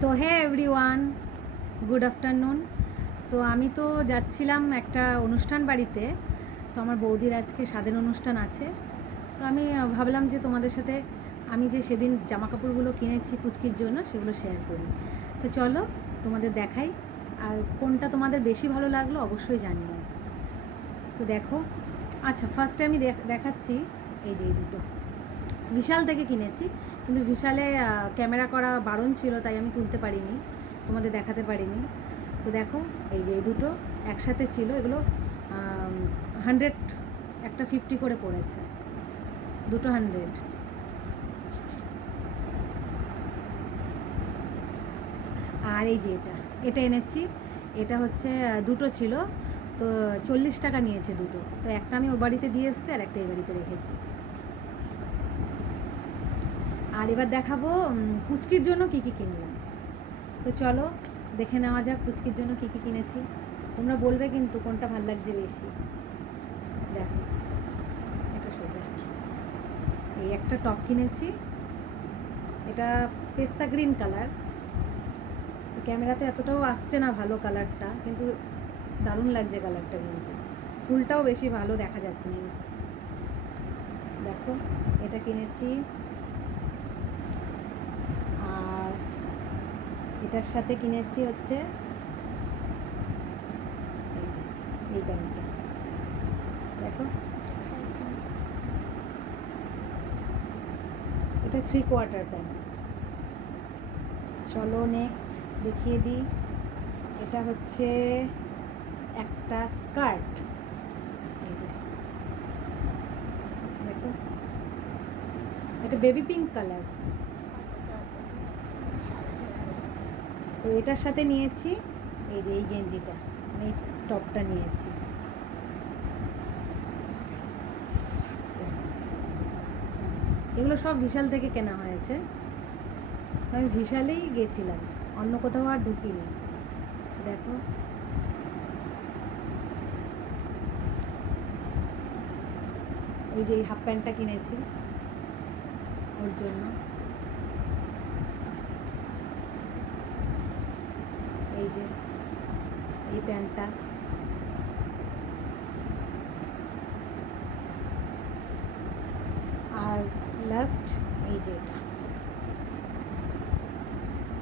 তো হে everyone, good afternoon. তো আমি তো যাচ্ছিলাম একটা অনুষ্ঠান বাড়িতে। তো আমার বৌদির আজকে স্বাদের অনুষ্ঠান আছে। তো আমি ভাবলাম যে তোমাদের সাথে আমি যে সেদিন জামা কাপড়গুলো কিনেছি পুচকির জন্য সেগুলো শেয়ার করি। তো চলো তোমাদের দেখাই, আর কোনটা তোমাদের বেশি ভালো লাগলো অবশ্যই জানিও। তো দেখো, আচ্ছা ফার্স্টে আমি দেখাচ্ছি এই যে এই দুটো বিশাল থেকে কিনেছি, কিন্তু বিশালে ক্যামেরা করা বারণ ছিল, তাই আমি তুলতে পারিনি, তোমাদের দেখাতে পারিনি। তো দেখো এই যে এই দুটো একসাথে ছিল, এগুলো 100, একটা 50 করে পড়েছে, দুটো 100। আর এই যে এটা এটা এনেছি, এটা হচ্ছে দুটো ছিল, তো 40 টাকা নিয়েছে দুটো। তো একটা আমি ও বাড়িতে দিয়ে এসেছি আর একটা এই বাড়িতে রেখেছি। আর এবার দেখাবো পুচকির জন্য কী কী কিনলাম। তো চলো দেখে নেওয়া যাক পুচকির জন্য কী কী কিনেছি। তোমরা বলবে কিন্তু কোনটা ভাল লাগছে বেশি। দেখো এটা সোজা, এই একটা টপ কিনেছি, এটা পেস্তা গ্রিন কালার। তো ক্যামেরাতে এতটাও আসছে না ভালো কালারটা, কিন্তু দারুণ লাগছে কালারটা, কিন্তু ফুলটাও বেশি ভালো দেখা যাচ্ছে না। দেখো এটা কিনেছি, আর এটার সাথে কিনেছি হচ্ছে এই যে এই প্যান্টটা, দেখো এটা 3/4 প্যান্ট। চলো নেক্সট দেখিয়ে দিই, এটা হচ্ছে একটা স্কার্ট, এই যে দেখো এটা বেবি পিঙ্ক কালার। তো এটার সাথে নিয়েছি এই যে এই গেঞ্জিটা, মানে এই টপটা নিয়েছি। এগুলো সব বিশাল থেকে কেনা হয়েছে, তো আমি বিশালেই গেছিলাম, অন্য কোথাও আর ঢুকিনি। দেখো এই যে এই হাফ প্যান্টটা কিনেছি ওর জন্য, এই যে এই প্যান্টটা, আর লাস্ট এই যে এটা।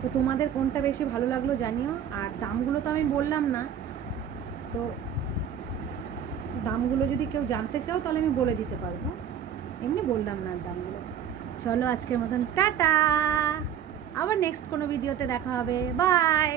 তো তোমাদের কোনটা বেশি ভালো লাগলো জানিও। আর দামগুলো তো আমি বললাম না, তো দামগুলো যদি কেউ জানতে চাও তাহলে আমি বলে দিতে পারবো, এমনি বললাম না দামগুলো। চলো আজকের মতন টাটা, আবার নেক্সট কোনো ভিডিওতে দেখা হবে, বাই।